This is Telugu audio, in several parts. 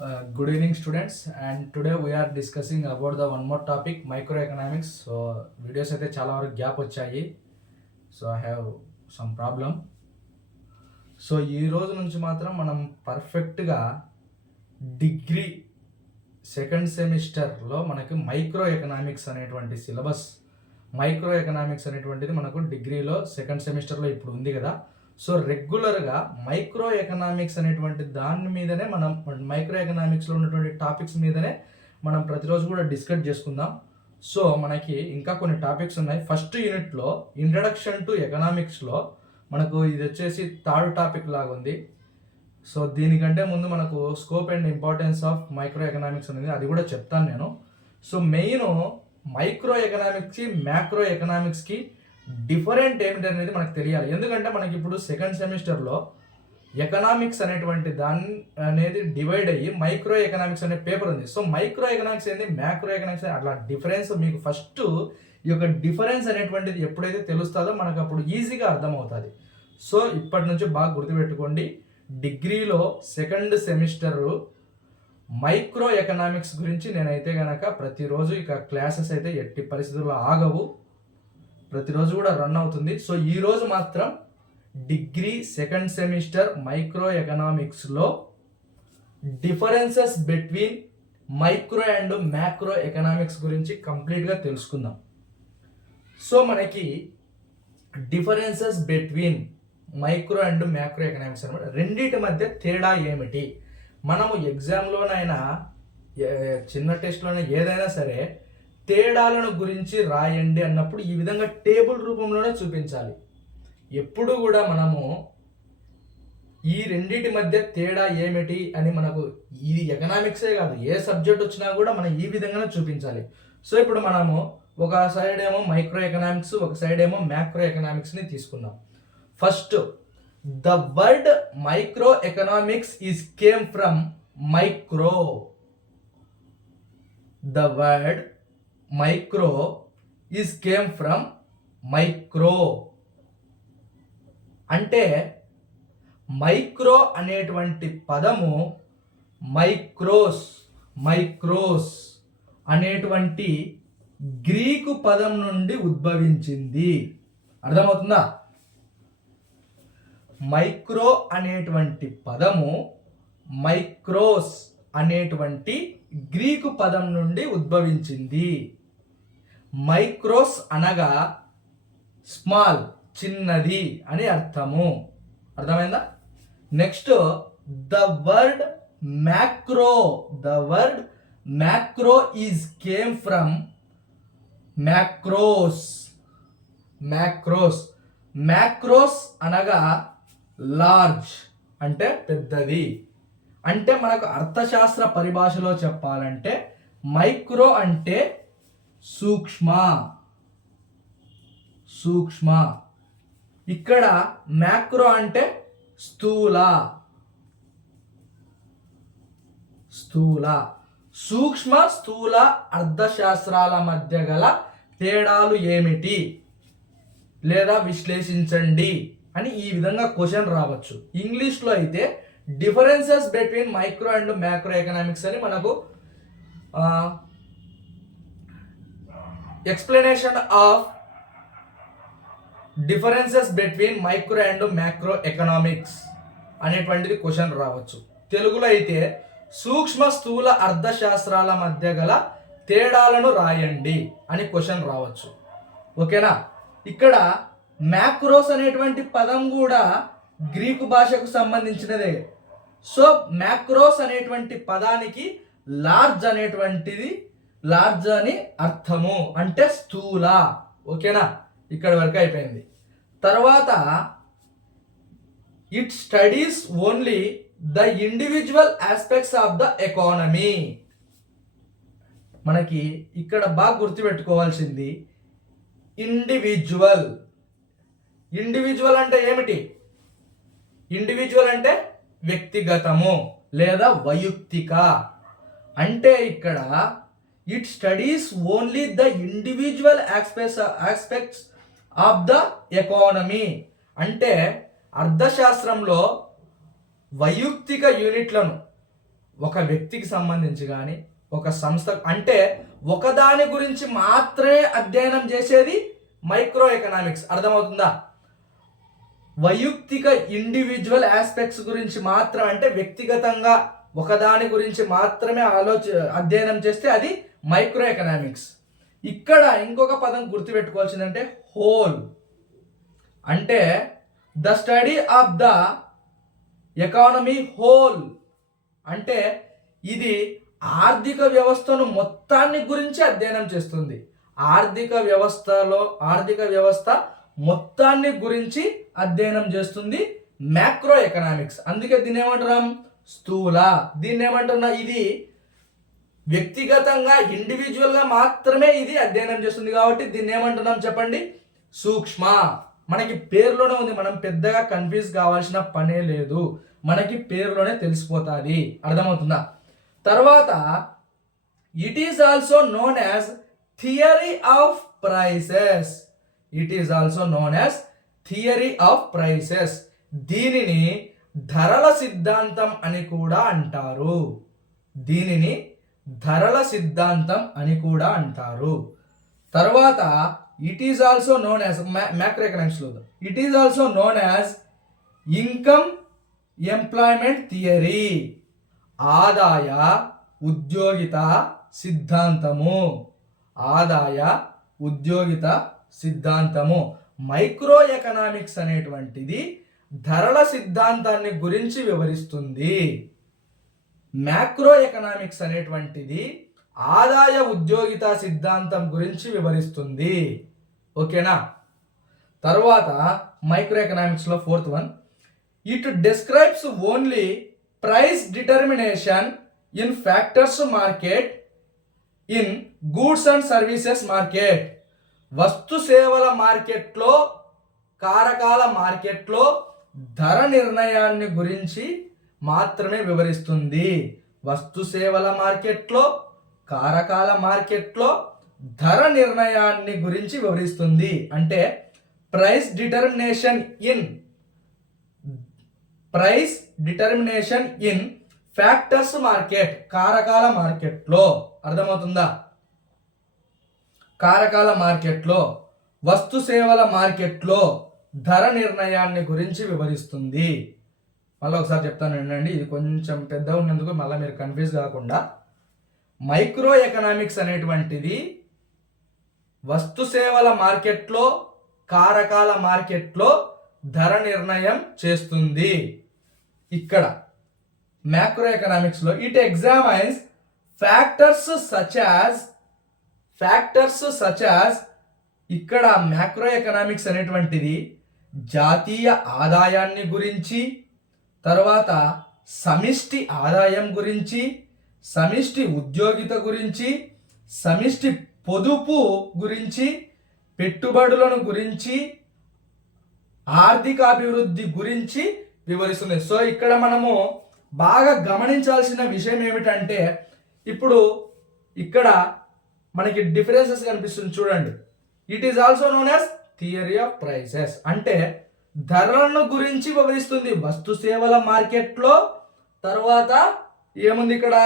Good evening, students. And today we are discussing about the one more topic, microeconomics. So videos అయితే చాలా వరకు గ్యాప్ వచ్చాయి. So I have some problem. So ఈ రోజు నుంచి మాత్రం మనం పర్ఫెక్ట్గా డిగ్రీ సెకండ్ సెమిస్టర్లో మనకి మైక్రో ఎకనామిక్స్ అనేటువంటి సిలబస్, మైక్రో ఎకనామిక్స్ అనేటువంటిది మనకు డిగ్రీలో సెకండ్ సెమిస్టర్లో ఇప్పుడు ఉంది కదా. సో రెగ్యులర్గా మైక్రో ఎకనామిక్స్ అనేటువంటి దాని మీదనే మనం మైక్రో ఎకనామిక్స్లో ఉన్నటువంటి టాపిక్స్ మీదనే మనం ప్రతిరోజు కూడా డిస్కస్ చేసుకుందాం. సో మనకి ఇంకా కొన్ని టాపిక్స్ ఉన్నాయి. ఫస్ట్ యూనిట్లో ఇంట్రడక్షన్ టు ఎకనామిక్స్లో మనకు ఇది వచ్చేసి థర్డ్ టాపిక్ లాగా ఉంది. సో దీనికంటే ముందు మనకు scope and importance of micro economics అనేది అది కూడా చెప్తాను నేను. సో మెయిన్ మైక్రో ఎకనామిక్స్కి మ్యాక్రో ఎకనామిక్స్కి డిఫరెంట్ ఏమిటి అనేది మనకు తెలియాలి. ఎందుకంటే మనకి ఇప్పుడు సెకండ్ సెమిస్టర్లో ఎకనామిక్స్ అనేటువంటి దాన్ని అనేది డివైడ్ అయ్యి మైక్రో ఎకనామిక్స్ అనే పేపర్ ఉంది. సో మైక్రో ఎకనామిక్స్ ఏంది, మ్యాక్రో ఎకనామిక్స్ అట్లా డిఫరెన్స్ మీకు ఫస్ట్ ఈ యొక్క డిఫరెన్స్ అనేటువంటిది ఎప్పుడైతే తెలుస్తుందో మనకు అప్పుడు ఈజీగా అర్థమవుతుంది. సో ఇప్పటి నుంచి బాగా గుర్తుపెట్టుకోండి, డిగ్రీలో సెకండ్ సెమిస్టర్ మైక్రో ఎకనామిక్స్ గురించి నేనైతే కనుక ప్రతిరోజు ఇక క్లాసెస్ అయితే ఎట్టి పరిస్థితుల్లో ఆగవు, ప్రతిరోజు కూడా రన్ అవుతుంది. సో ఈరోజు మాత్రం డిగ్రీ సెకండ్ సెమిస్టర్ మైక్రో ఎకనామిక్స్లో differences between micro and macro economics గురించి కంప్లీట్గా తెలుసుకుందాం. సో మనకి differences between micro and macro economics అనమాట. రెండింటి మధ్య తేడా ఏమిటి? మనము ఎగ్జామ్లోనైనా చిన్న టెస్ట్లోనే ఏదైనా సరే తేడాలను గురించి రాయండి అన్నప్పుడు ఈ విధంగా టేబుల్ రూపంలోనే చూపించాలి. ఎప్పుడు కూడా మనము ఈ రెండింటి మధ్య తేడా ఏమిటి అని మనకు ఇది ఎకనామిక్సే కాదు, ఏ సబ్జెక్ట్ వచ్చినా కూడా మనం ఈ విధంగానే చూపించాలి. సో ఇప్పుడు మనము ఒక సైడ్ ఏమో మైక్రో ఎకనామిక్స్, ఒక సైడ్ ఏమో మ్యాక్రో ఎకనామిక్స్ని తీసుకుందాం. First, the word micro economics is came from micro. The word micro is came from micro అంటే మైక్రో అనేటువంటి పదము మైక్రోస్ అనేటువంటి గ్రీకు పదం నుండి ఉద్భవించింది. అర్థమవుతుందా? మైక్రో అనేటువంటి పదము మైక్రోస్ అనేటువంటి గ్రీకు పదం నుండి ఉద్భవించింది. మైక్రోస్ అనగా స్మాల్, చిన్నది అని అర్థము. అర్థమైందా? Next, the word macro is came from macros అనగా లార్జ్ అంటే పెద్దది. అంటే మనకు అర్థశాస్త్ర పరిభాషలో చెప్పాలంటే మైక్రో అంటే సూక్ష్మ, ఇక్కడ మ్యాక్రో అంటే స్థూల. సూక్ష్మ స్థూల అర్థశాస్త్రాల మధ్య గల తేడాలు ఏమిటి లేదా విశ్లేషించండి అని ఈ విధంగా క్వశ్చన్ రావచ్చు. ఇంగ్లీష్లో అయితే differences between micro and macro economics అని మనకు explanation of differences between micro and macro economics అనేటువంటిది క్వశ్చన్ రావచ్చు. తెలుగులో అయితే సూక్ష్మ స్థూల అర్థశాస్త్రాల మధ్య గల తేడాలను రాయండి అని క్వశ్చన్ రావచ్చు. ఓకేనా? ఇక్కడ మ్యాక్రోస్ అనేటువంటి పదం కూడా గ్రీకు భాషకు సంబంధించినదే. సో మ్యాక్రోస్ అనేటువంటి పదానికి లార్జ్ అని అర్థము, అంటే స్థూల. ఓకేనా? ఇక్కడ వరకు అయిపోయింది. తర్వాత, it studies only the individual aspects of the economy. మనకి ఇక్కడ బాగా గుర్తుపెట్టుకోవాల్సింది ఇండివిజువల్ అంటే ఏమిటి? ఇండివిజువల్ అంటే వ్యక్తిగతము లేదా వైయక్తిక. అంటే ఇక్కడ it studies only the individual aspects of the economy అంటే అర్థశాస్త్రంలో వైయక్తిక యూనిట్లను ఒక వ్యక్తికి సంబంధించి కానీ ఒక సంస్థ అంటే ఒకదాని గురించి మాత్రమే అధ్యయనం చేసేది మైక్రో ఎకనామిక్స్. అర్థమవుతుందా? వైయక్తిక ఇండివిజువల్ ఆస్పెక్ట్స్ గురించి మాత్రం అంటే వ్యక్తిగతంగా ఒకదాని గురించి మాత్రమే అధ్యయనం చేస్తే అది మైక్రో ఎకనామిక్స్. ఇక్కడ ఇంకొక పదం గుర్తుపెట్టుకోవాల్సిందంటే హోల్. అంటే the study of the economy whole. అంటే ఇది ఆర్థిక వ్యవస్థను మొత్తాన్ని గురించి అధ్యయనం చేస్తుంది. ఆర్థిక వ్యవస్థ మొత్తాన్ని గురించి అధ్యయనం చేస్తుంది మ్యాక్రో ఎకనామిక్స్. అందుకే దీన్ని ఏమంటున్నాం? స్థూల. దీన్ని ఏమంటున్నా? ఇది వ్యక్తిగతంగా ఇండివిజువల్గా మాత్రమే ఇది అధ్యయనం చేస్తుంది కాబట్టి దీన్ని ఏమంటున్నాం చెప్పండి? సూక్ష్మ. మనకి పేరులోనే ఉంది, మనం పెద్దగా కన్ఫ్యూజ్ కావాల్సిన పనే లేదు, మనకి పేరులోనే తెలిసిపోతుంది. అర్థమవుతుందా? తర్వాత it is also known as theory of prices. It is also known as theory of prices. దీనిని ధరల సిద్ధాంతం అని కూడా అంటారు. దీనిని ధరల సిద్ధాంతం అని కూడా అంటారు. తర్వాత it is also known as macro ఎకనామిక్స్లో it is also known as income employment theory. ఆదాయ ఉద్యోగిత సిద్ధాంతము. ఆదాయ ఉద్యోగిత సిద్ధాంతము. మైక్రో ఎకనామిక్స్ అనేటువంటిది ధరల సిద్ధాంతాన్ని గురించి వివరిస్తుంది. మ్యాక్రో ఎకనామిక్స్ అనేటువంటిది ఆదాయ ఉద్యోగిత సిద్ధాంతం గురించి వివరిస్తుంది. ఓకేనా? తర్వాత మైక్రో ఎకనామిక్స్లో fourth one, it describes only price determination in factors market in goods and services market. వస్తు సేవల మార్కెట్లో, కారకాల మార్కెట్లో ధర నిర్ణయాన్ని గురించి మాత్రమే వివరిస్తుంది. వస్తు సేవల మార్కెట్లో, కారకాల మార్కెట్లో ధర నిర్ణయాన్ని గురించి వివరిస్తుంది. అంటే price determination in factors market, కారకాల మార్కెట్లో. అర్థమవుతుందా? కారకాల మార్కెట్లో, వస్తు సేవల మార్కెట్లో ధర నిర్ణయాన్ని గురించి వివరిస్తుంది. మళ్ళీ ఒకసారి చెప్తాను వినండి, ఇది కొంచెం పెద్దగా ఉన్నందుకు మళ్ళీ మీరు కన్ఫ్యూజ్ కాకుండా. మైక్రో ఎకనామిక్స్ అనేటువంటిది వస్తు సేవల మార్కెట్లో, కారకాల మార్కెట్లో ధర నిర్ణయం చేస్తుంది. ఇక్కడ మ్యాక్రో ఎకనామిక్స్లో it examines factors such as ఇక్కడ మ్యాక్రో ఎకనామిక్స్ అనేటువంటిది జాతీయ ఆదాయాన్ని గురించి, తర్వాత సమిష్టి ఆదాయం గురించి, సమిష్టి ఉద్యోగిత గురించి, సమిష్టి పొదుపు గురించి, పెట్టుబడులను గురించి, ఆర్థిక అభివృద్ధి గురించి వివరిస్తుంది. సో ఇక్కడ మనము బాగా గమనించాల్సిన విషయం ఏమిటంటే, ఇప్పుడు ఇక్కడ మనకి డిఫరెన్సెస్ కనిపిస్తుంది చూడండి. It is also known as theory of prices. అంటే ధరలను గురించి వివరిస్తుంది వస్తు సేవల మార్కెట్లో. తర్వాత ఏముంది ఇక్కడ?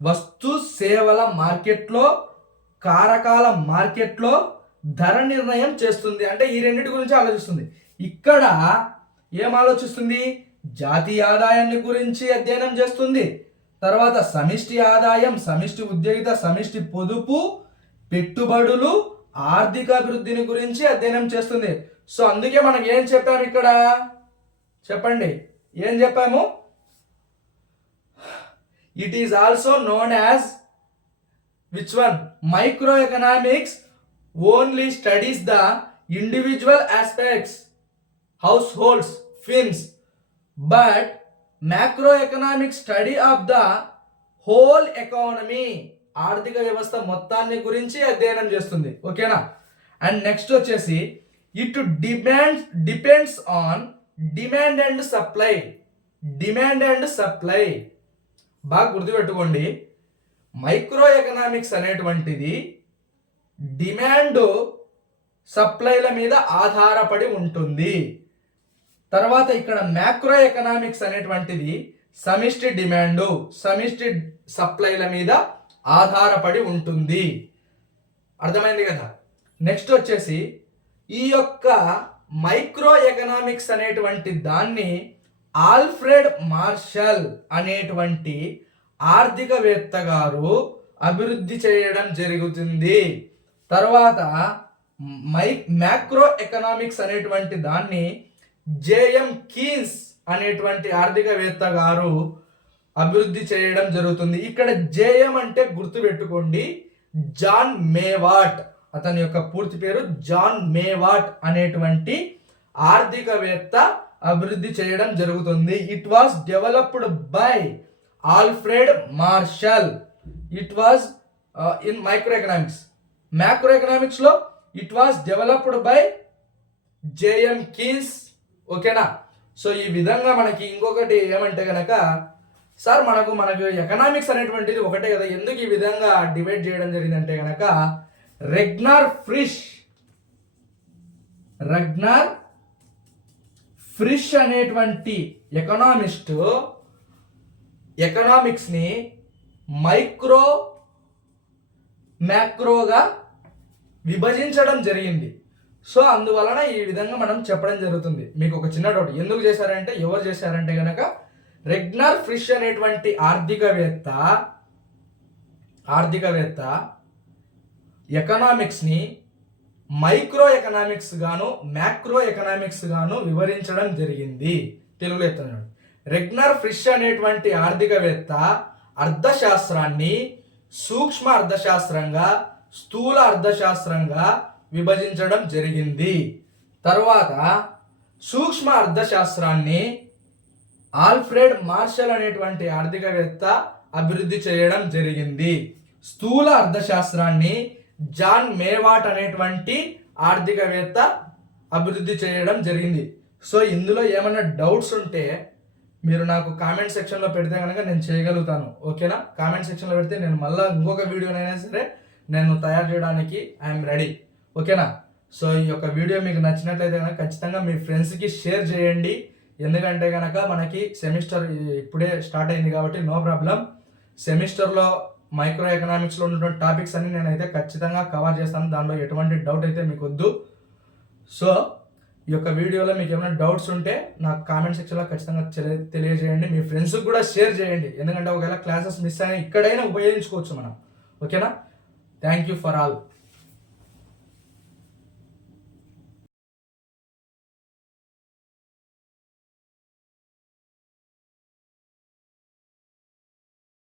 వస్తు సేవల మార్కెట్లో, కారకాల మార్కెట్లో ధర నిర్ణయం చేస్తుంది. అంటే ఈ రెండింటి గురించి ఆలోచిస్తుంది. ఇక్కడ ఏం ఆలోచిస్తుంది? జాతీయ ఆదాయాన్ని గురించి అధ్యయనం చేస్తుంది. తర్వాత సమిష్టి ఆదాయం, సమిష్టి ఉద్యోగిత, సమిష్టి పొదుపు, పెట్టుబడులు, ఆర్థిక అభివృద్ధిని గురించి అధ్యయనం చేస్తుంది. సో అందుకే మనం ఏం చెప్పాము ఇక్కడ? చెప్పండి, ఏం చెప్పాము? It is also known as which one? Micro economics only studies the individual aspects, households, firms, but macro economic study of the whole economy, ఆర్థిక వ్యవస్థ మొత్తాన్ని గురించి అధ్యయనం చేస్తుంది. ఓకేనా? అండ్ నెక్స్ట్ వచ్చేసి it depends on demand and supply. Demand and supply బాగా గుర్తుపెట్టుకోండి. మైక్రో ఎకనామిక్స్ అనేటువంటిది డిమాండ్ సప్లైల మీద ఆధారపడి ఉంటుంది. తర్వాత ఇక్కడ మ్యాక్రో ఎకనామిక్స్ అనేటువంటిది సమిష్టి డిమాండ్, సమిష్టి సప్లైల మీద ఆధారపడి ఉంటుంది. అర్థమైంది కదా. నెక్స్ట్ వచ్చేసి ఈ యొక్క మైక్రో ఎకనామిక్స్ అనేటువంటి దాన్ని ఆల్ఫ్రెడ్ మార్షల్ అనేటువంటి ఆర్థికవేత్త గారు అభివృద్ధి చేయడం జరుగుతుంది. తర్వాత మ్యాక్రో ఎకనామిక్స్ అనేటువంటి దాన్ని జేఎం కీన్స్ అనేటువంటి ఆర్థికవేత్త గారు అభివృద్ధి చేయడం జరుగుతుంది. ఇక్కడ జేఎం అంటే గుర్తుపెట్టుకోండి, జాన్ మేవాట్, అతని యొక్క పూర్తి పేరు జాన్ మేవాట్ అనేటువంటి ఆర్థికవేత్త అభివృద్ధి చేయడం జరుగుతుంది. It was developed by Alfred Marshall. It was in micro economics. Macro economics లో it was developed by J M Keynes. ఓకేనా. సో ఈ విధంగా మనకి ఇంకొకటి ఏమంటే కనుక, సార్ మనకు ఎకనామిక్స్ అనేటువంటిది ఒకటే కదా, ఎందుకు ఈ విధంగా డివైడ్ చేయడం జరిగిందంటే కనుక, రెగ్నార్ ఫ్రిష్ అనేటువంటి ఎకనామిస్ట్ ఎకనామిక్స్ ని మైక్రో మ్యాక్రోగా విభజించడం జరిగింది. సో అందువలన ఈ విధంగా మనం చెప్పడం జరుగుతుంది. మీకు ఒక చిన్న డౌట్, ఎందుకు చేశారంటే, ఎవరు చేశారంటే కనుక రెగ్నార్ ఫ్రిష్ అనేటువంటి ఆర్థికవేత్త ఎకనామిక్స్ ని మైక్రో ఎకనామిక్స్ గాను మ్యాక్రో ఎకనామిక్స్ గాను వివరించడం జరిగింది. తెలుగులో ఎత్తున్నాడు. రెగ్నార్ ఫ్రిష్ అనేటువంటి ఆర్థికవేత్త అర్థశాస్త్రాన్ని సూక్ష్మ అర్థశాస్త్రంగా, స్థూల అర్థశాస్త్రంగా విభజించడం జరిగింది. తర్వాత సూక్ష్మ అర్థశాస్త్రాన్ని ఆల్ఫ్రెడ్ మార్షల్ అనేటువంటి ఆర్థికవేత్త అభివృద్ధి చేయడం జరిగింది. స్థూల అర్థశాస్త్రాన్ని జాన్ మేవాట్ అనేటువంటి ఆర్థికవేత్త అభివృద్ధి చేయడం జరిగింది. సో ఇందులో ఏమైనా డౌట్స్ ఉంటే మీరు నాకు కామెంట్ సెక్షన్లో పెడితే కనుక నేను చేయగలుగుతాను. ఓకేనా. కామెంట్ సెక్షన్లో పెడితే నేను మళ్ళీ ఇంకొక వీడియోనైనా సరే నేను తయారు చేయడానికి ఐఎమ్ రెడీ. ఓకేనా. సో ఈ యొక్క వీడియో మీకు నచ్చినట్లయితే కనుక ఖచ్చితంగా మీ ఫ్రెండ్స్కి షేర్ చేయండి. ఎందుకంటే కనుక మనకి సెమిస్టర్ ఇప్పుడే స్టార్ట్ అయింది కాబట్టి నో ప్రాబ్లం. సెమిస్టర్లో మైక్రో ఎకనామిక్స్లో ఉన్నటువంటి టాపిక్స్ అన్ని నేనైతే ఖచ్చితంగా కవర్ చేస్తాను. దానిలో ఎటువంటి డౌట్ అయితే మీకు వద్దు. సో ఈ యొక్క వీడియోలో మీకు ఏమైనా డౌట్స్ ఉంటే నాకు కామెంట్ సెక్షన్లో ఖచ్చితంగా తెలియజేయండి. మీ ఫ్రెండ్స్కి కూడా షేర్ చేయండి. ఎందుకంటే ఒకవేళ క్లాసెస్ మిస్ అయినా ఇక్కడైనా ఉపయోగించుకోవచ్చు మనం. ఓకేనా. Thank you for all.